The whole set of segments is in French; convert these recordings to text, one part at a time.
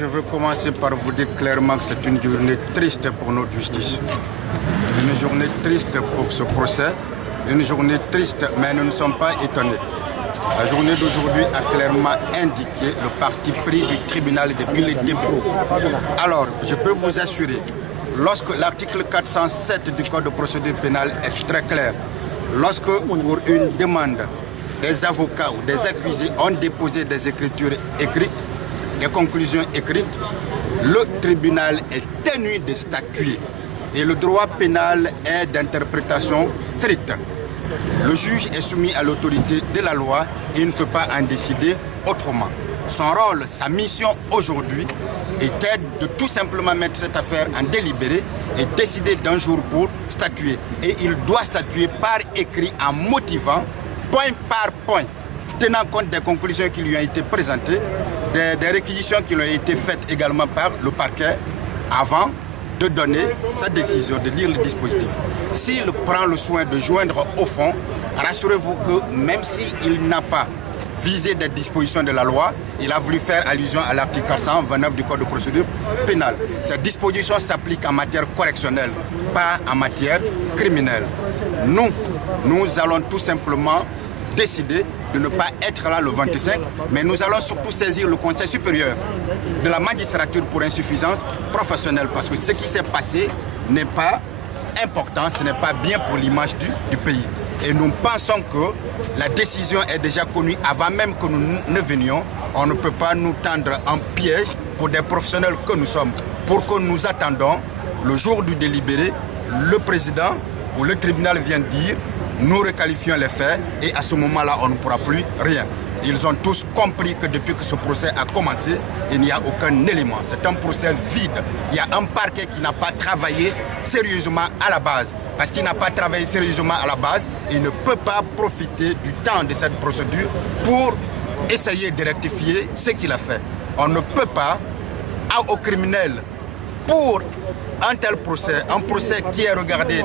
je veux commencer par vous dire clairement que c'est une journée triste pour notre justice. Une journée triste pour ce procès, une journée triste, mais nous ne sommes pas étonnés. La journée d'aujourd'hui a clairement indiqué le parti pris du tribunal depuis le début. Alors, je peux vous assurer, lorsque l'article 407 du Code de procédure pénale est très clair, lorsque pour une demande, des avocats ou des accusés ont déposé des écritures écrites, des conclusions écrites, le tribunal est tenu de statuer et le droit pénal est d'interprétation stricte. Le juge est soumis à l'autorité de la loi et il ne peut pas en décider autrement. Son rôle, sa mission aujourd'hui était de tout simplement mettre cette affaire en délibéré et décider d'un jour pour statuer. Et il doit statuer par écrit en motivant, point par point, tenant compte des conclusions qui lui ont été présentées, des réquisitions qui lui ont été faites également par le parquet avant de donner sa décision, de lire le dispositif. S'il prend le soin de joindre au fond, rassurez-vous que même s'il n'a pas visé des dispositions de la loi, il a voulu faire allusion à l'article 429 du Code de procédure pénale. Cette disposition s'applique en matière correctionnelle, pas en matière criminelle. Nous allons tout simplement décider de ne pas être là le 25, mais nous allons surtout saisir le Conseil supérieur de la magistrature pour insuffisance professionnelle, parce que ce qui s'est passé n'est pas important, ce n'est pas bien pour l'image du pays. Et nous pensons que la décision est déjà connue avant même que nous ne venions. On ne peut pas nous tendre un piège pour des professionnels que nous sommes. Pour que nous attendons le jour du délibéré, le président ou le tribunal vient dire nous requalifions les faits et à ce moment-là, on ne pourra plus rien. Ils ont tous compris que depuis que ce procès a commencé, il n'y a aucun élément. C'est un procès vide. Il y a un parquet qui n'a pas travaillé sérieusement à la base. Parce qu'il n'a pas travaillé sérieusement à la base, il ne peut pas profiter du temps de cette procédure pour essayer de rectifier ce qu'il a fait. On ne peut pas, au criminel, pour un tel procès, un procès qui est regardé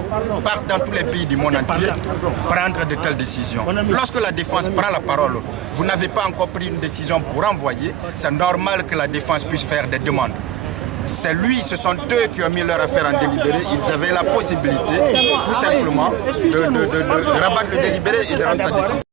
dans tous les pays du monde entier, prendre de telles décisions. Lorsque la défense prend la parole, vous n'avez pas encore pris une décision pour envoyer, c'est normal que la défense puisse faire des demandes. Ce sont eux qui ont mis leur affaire en délibéré. Ils avaient la possibilité, tout simplement, de rabattre le délibéré et de rendre sa décision.